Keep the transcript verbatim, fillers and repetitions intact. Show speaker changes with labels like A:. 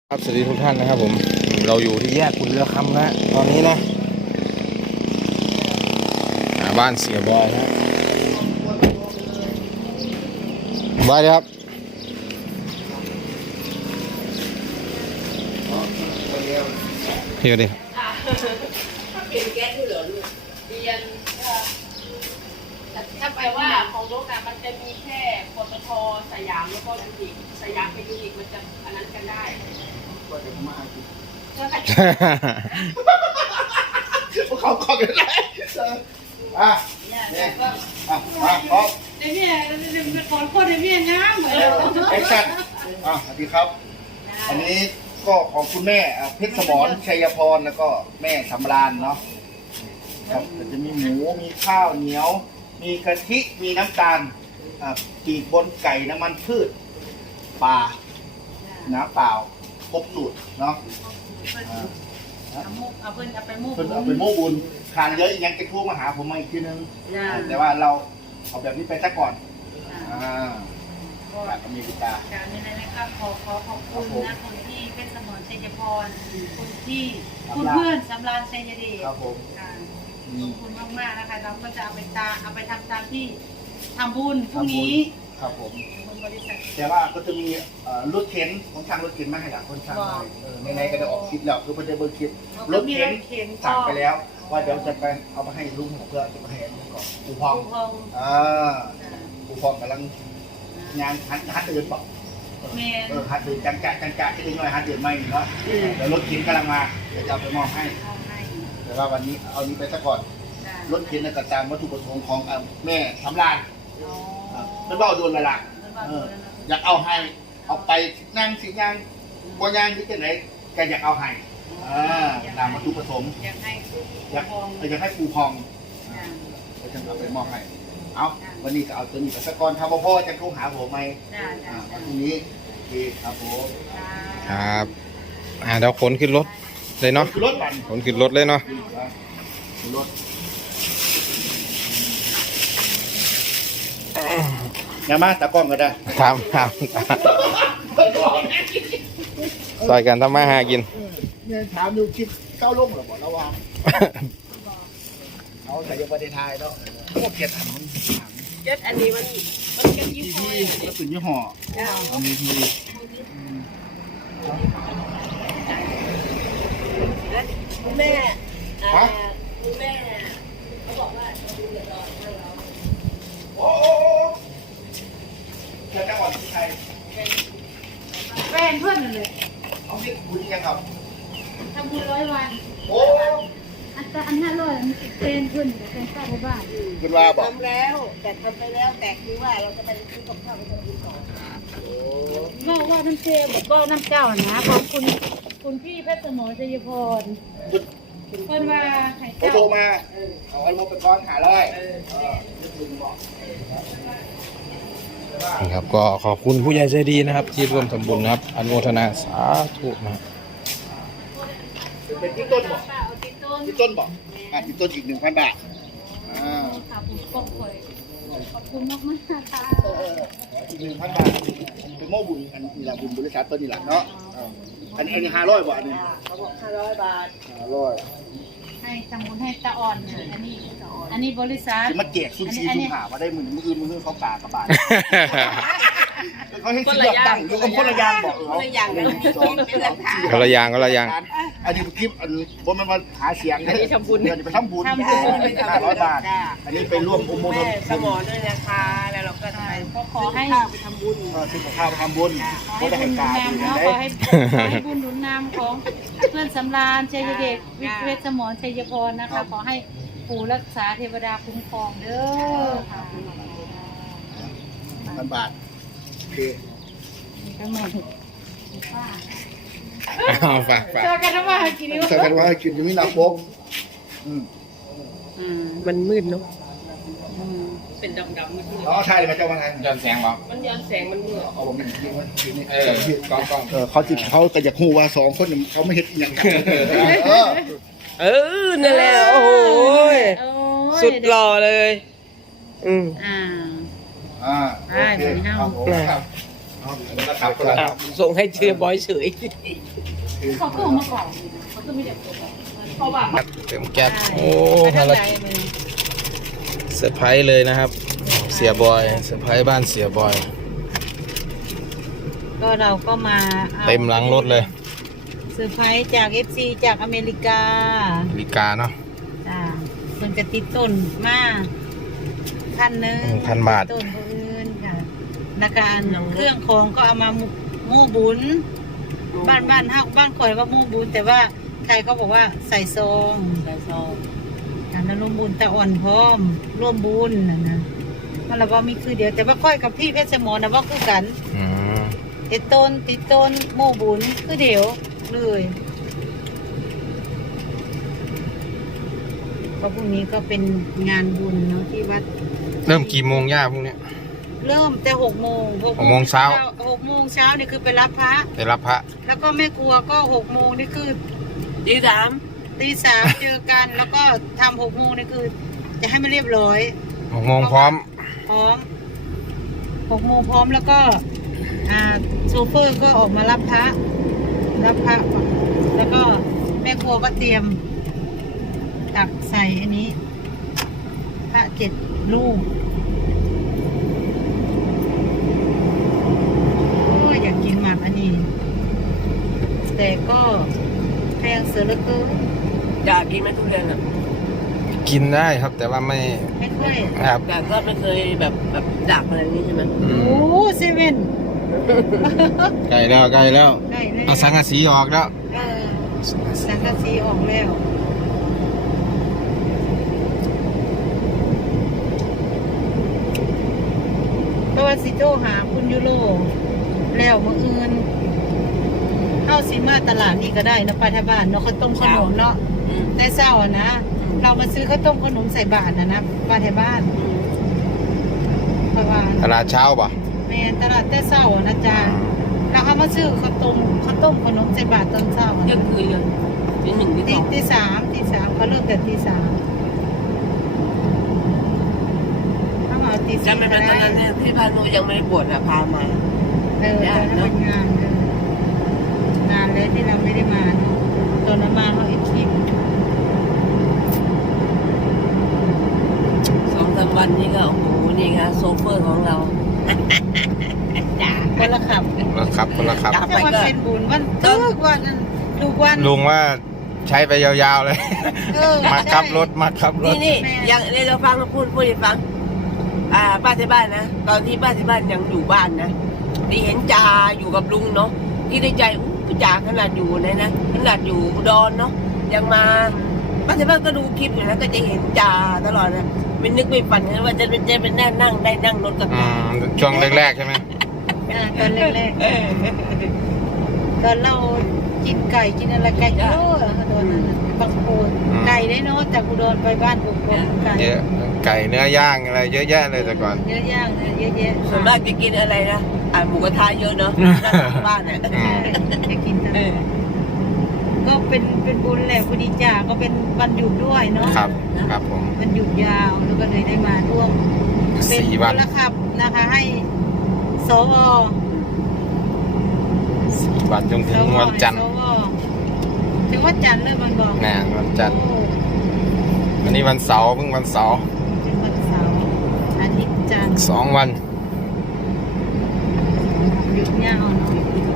A: ครับสวัสดีทุกท่านนะครับผมเราอยู่ที่แยกกุลเรือคำนะตอนนี้นะบ้านเสียบอยนะบายครับพี่ก็ดี
B: เป็นแก๊สด้วยเหรอลูกเรียนถ้าไปว่าของรถอะมันจะมีแค่ปตทสยามแล้วก็ยูนิคสยามกับยูนิคมันจะอันนั้นกันได้ก็จะมากิน
C: พวกเขาขอกันได้อ่ะเนี่ยอ่ะอ่ะพร้อม
B: ในเนี่ยเป็นคนคนในเนี่ยงามเลย
C: แอคชั่นอ่ะสวัสดีครับอันนี้ก็ของคุณแม่เพชรสมรชัยพรแล้วก็แม่สำราญเนาะครับจะมีหมูมีข้าวเหนียวมีกะทิมีน้ำตาลปีกบนไก่น้ำมันพืชปลาน้ำเปล่าครบสูตรเนาะ
B: เอามุกเอาเพิ่นเอาไปมุก
C: เพิ่นเอาไปโม้บุญทานเยอะยังจะโทรมาหาผมมาอีกทีนึงแต่ว่าเราเอาแบบนี้ไปซะก่อนอ่าจากอเมริกา
B: จากนี้นะครับขอขอขอบคุณนะคนที่เป็นสมรชัยพรคนที่คุณเพื่อนสำราญชัยเดช
C: ครับผม
B: ขอบคุณมากๆนะคะเราก็จะเอาไปตาเอาไปทำตามที่ทำบุญพรุ่งนี้
C: ครับผม
B: บริษัท
C: แต่ว่าก็จะมีรถเข็นคนช่างรถเข็นมาให้หลักคนช่างในในก็ได้ออกคลิปแล้วคือเพิ่นได้เบิ่งคลิปรถเข็นสั่งไปแล้วว่าเดี๋ยวจะไปเอามาให้ลุงเพื่อจะมาให้ก่อนปูพองอ่าปูพองกำลังงานฮัทฮัทเดินบอกเออฮัทเดินจังกะจังกะที่ได้ย่อยฮัทเดินไม่เนาะเดี๋ยวรถเข็นกำลังมาเดี๋ยวจะเอาไปมอบให้แต่ว่าวันนี้เอานี้ไปซะก่อนรถเข็นกระจายวัตถุประสงค์ของแม่สำราญมันเบ้าโดนเวลาอยากเอาให้เอาไปนั่งสิย่างบ่ย่างที่จะไหนก็อยากเอาให้ตามวัตถุประสงค์
B: อยากให้
C: อยากอยากให้ปูพองก็จะเอาไปมอบให้เอาวันนี้ก็เอาตัวนี้ไปซะก่อนถ้าพ่อจะโทรหาผมไหมวันนี้ดีครับผม
A: ครับอ่าเดี๋ยวขนขึ้นรถเลยเนาะ
C: รถบัน
A: ขนขึ้นรถเลยเนาะ
C: รถอย่ามาตะก้องก็ได้
A: ถามถามซอยกันทำมาหากิน
C: เนี่ยถามดูคลิปเก้าลงหรือเปล่าระวังเอาแต่ยังประเทศไทยแล้วพวกเกียรติมัน
B: เจ็ดอันนี้มันมันเป็นยี่ห้อ
C: มันเป็นยี่ห้อเอามีที
B: คุณแม่คุณแม่เขาบอกว่าดูเดือดร้อนให้เรา
C: โอ้โหเจ้าจังหวัดที่ไทย
B: แฟนเพื่อนเลย
C: เอาที่คุณยังครับ
B: ทำบุญร้อยวัน
C: โอ้
B: อันแต่อันนั้นเลยมันเป็นเพื่อนเป็นข้าวบ้าน
C: คุณว่าบอก
B: ทำแล้วแต่ทำไปแล้วแต่คือว่าเราจะไปซื้อกับข้าวไปทำบุญต่อว่าว่าน้ำเจบอกว่าน้ำเจ้านะขอบคุณคุณพี่เพชรสมรชัยพรเพิ่นว่าให้เจ้า
C: โทรมาเอาอันโมไปก้อนหาเลย
A: นะครับก็ขอบคุณผู้ใหญ่ใจดีนะครับที่ร่วมทำบุญนะครับอนุโมทนาสาธุนะ
C: เป็นที่ต้นบอกที่ต้นบอกอ่ะที่ต้นอีกหนึ่งพันบาทอ่า
B: ขอบคุณมากมากค่ะ
C: อีกหนึ่งพันบาทเป็นโม่บุญอันนี้แหละบุญบริษัทต้นนี่แหละเนาะอันนี้อันนี้ห้าร้อยบาทนี่
B: เขาบอกห้าร้อยบาท
C: ห้าร้อย
B: ให้ทำบุญให้ตาอ่อนอันนี้อันนี้บริษัท
C: มาแจกซุ่มซีซุ่มหามาได้หมื่นมื่อคืนมื่อคืนเขากากระบาดเขาให้ซื้อตั้งอยู่กับคนละยางบอกเออคนละยางกัน
A: คนละยางคนละยาง
C: อันนี้คลิปอันบนมันมาหาเสียง
B: เนี่ยทำบุญ
C: ไปทำบุญห้าร้อยบาทอันนี้ไปร่วมอุโมงค์
B: สมอด้วยนะคะแล้วเราก็ก็ขอให้ไปทำบุญ
C: ซื้อข้าวไปทำบุญ
B: ขอให้บุญนำเนาะขอให้ให้บุญหนุนนำของเพื่อนสำราญชัยเดชวิเวศสมรชัยพรนะคะขอให้ปู่รักษาเทวดาคุ้มครองเด้อค่ะ
C: พันบาทโอเค
B: ทั้งหมด
A: เอาฝากฝาก
B: เจอกันว่ากิน
C: เจอกันว่ากินจะมีนาโป๊ก
B: มันมืดเนาะเป็นดำดำมืด
C: อ๋อใช่เลยเจ้าว่าไง
A: ย้อนแสงเหรอ
B: มันย้อนแสงมันมืด
C: เอาผมจริงว่าทีนี้
A: เออกล้องกล้อง
C: เขาจิตเขาก็อยากหูว่าสองคนเขาไม่เห็นอย่างนั้น
D: เออนั่นแหละโอ้โหสุดหล่อเลยอืม
B: อ่า
C: อ่าโอเคครับราคาคนละ
D: อ้าวส่งให้เชียร์บอยเฉย
B: เขาก็เอามาก่อนเขาก็ไม่ได้เปิดเพราะว่า
A: เต็มแก๊สโอ้ภารกิจเซอร์ไพรส์เลยนะครับ เสียบอยเซอร์ไพรส์บ้านเสียบอย
B: ก็เราก็มาอา
A: เต็มหลังรถเลย
B: เซอร์ไพรส์จาก เอฟ ซี จากอเมริกา
A: นาฬิกาเนาะ
B: จ้ามันจะติดต้นมาพันหนึ่ง
A: พันบาท
B: ต้นผู้อื่นค่ะนาการเครื่องของก็เอามาโม่บุญบ้านบ้านห้าบ้านข่อยว่าโม่บุญแต่ว่าไทยเขาบอกว่าใส่ซองใส่ซองการนั้นร่วมบุญตะอ่อนพร้อมร่วมบุญนะนะมันละว่ามีคือเดียวแต่ว่าค่อยกับพี่เพชรสมรนะว่าคือกัน
A: อืม
B: ติดต้นติดต้นโม่บุญคือเดียวเลยก็พรุ่งนี้ก็เป็นงานบุญเนาะที่วัด
A: เริ่มกี่โมงย่าพวกเนี้ย
B: เริ่มแต่หกโมง
A: หกโมงเช้า
B: หกโมงเช้านี่คือไปรับพระ
A: ไปรับพระ
B: แล้วก็แม่ครัวก็หกโมงนี่คือ
D: ตีสาม
B: ตีสามเจอกัน แล้วก็ทำหกโมงนี่คือ จะให้มันเรียบร้อย
A: หกโมงพร้อม
B: พร้อมหกโมงพร้อมแล้วก็อ่าโชเฟอร์ก็ออกมารับพระรับพระแล้วก็แม่ครัวก็เตรียมตักใส่อันนี้พระเจ็ดลูกโอ้ยอยากกินหมากอันนี้ แต่ก็แพงเสือเหลือเกิน
D: อยากกินไหมทุเรียนอ่ะ
A: กินได้ครับ แต่ว่าไม่
B: ไม่ค่อย
A: ครับ
D: แต่ก็ไม่เคยแบบแบบดักอะไรอย่างนี้ใช่ไหม
A: อื
B: โอ้
A: ม
B: เซเว่น
A: ใกล้แล้วใกล้แล้ว
B: ได้เลย
A: เอาสังกะสีออกแล้ว
B: เออสังกะสีออกแล้วก็ว่าสิโจหาคุณยูโรแล้วเมื่ออื่นเข้าซีมาตลาดนี่ก็ได้นะปลาทบ้านเนาะข้าวต้มขนมเนาะ
D: อืม
B: แต่เช้าอะนะ เรามาซื้อข้าวต้มขนมใส่บาทนะนะปลาไทยบ้านเพราะว่า
A: ตลาดเช้าป่ะ
B: แม่นตลาดแต่เช้าอะนะจ๊ะเราเอามาซื้อข้าวต้มข้าวต้มขนมใส่บาทตอนเช้าอะ
D: เที่ย
B: นะ
D: งคืนเลยตีหนึ่งตี
B: ตี
D: สอง
B: ตีสามตีสามเขาเริ่มแต่ตีสามถ้ามาเอาตีสี่
D: จำไม่
B: ก็
D: เป็นต
B: ได้
D: อนนั้นเนี่ยที่พานุยังไม่ได้บวชอ่ะพามา
B: เออตอนนั้นเป็นงานเอองานเลยที่เราไม่ได้มาเนอะตอนนั้นมาเขาอีกคลิป
D: สองสามวันนี้ก็โอ้โหนี่ค่ะโซเฟอร์ของเราจ้า
B: คนละขับ
A: แล้วครับคนละครับ
D: จ้ะ
B: แต่ว่าเป็นบุญวันทุกวันทุกวัน
A: ลุงว่าใช้ไปยาวๆเลย
B: เออ
A: มาขับรถมาขับรถ
D: นี่นี่ยังเดี๋ยวเราฟังเราพูดพูดให้ฟัง อ่าป้าที่บ้านนะตอนที่ป้าที่บ้านยังอยู่บ้านนะดีเห็นจ่าอยู่กับลุงเนาะคิดในใจอู้จ่าขนาดอยู่ไหนนะขนาดอยู่อุดรเนาะยังมาป้าที่บ้านก็ดูคลิปอยู่นะก็จะเห็นจ่าตลอดนะไม่นึกไม่ฝันนะว่าจะเป็นจะเป็นนั่งนั่งได้นั่งรถกับ
A: อื
D: จ่าม
A: ช่วงแรกๆใช่ไหม
B: อ่าตอนแรก
D: เออ
B: ๆตอนเรากินไก่กินอะไรไก่เยอะอะตอนนั้นน่ะบางโคนไก่ได้เนาะจากอุดรไปบ้านกุกงไก่
A: เยอะไก่เนื้อย่างอะไรเยอะแยะเลยแต่ก่อน
B: เยอะย่างเลยเยอะแยะ
D: ส่วนมากจะกินอะไรนะอ่าหมูกระทะเยอะเนาะหน้าบ้านเนี่ย
A: อืม
B: จะกินตลอดก็เป็นเป็นบุญแหละพอดีจ่าก็เป็นวันหยุดด้วยเนาะ
A: ครับครับผม
B: วันหยุดยาวแล้วก็เลยได้มาร่วมเป็น
A: สี่
B: ค
A: วัน
B: นละขับนะคะให้สว
A: สี่วันจนถึงวันจันทร์
B: สวถึงวันจันทร์เลยมันบอก
A: นะวันจันทร์
B: โอ้
A: วันนี้วันเสาร์เพิ่งวันเสาร์
B: ถึงวันเสาร์อาทิตย์จันทร์
A: สองวัน
B: หยุดยาวเนาะ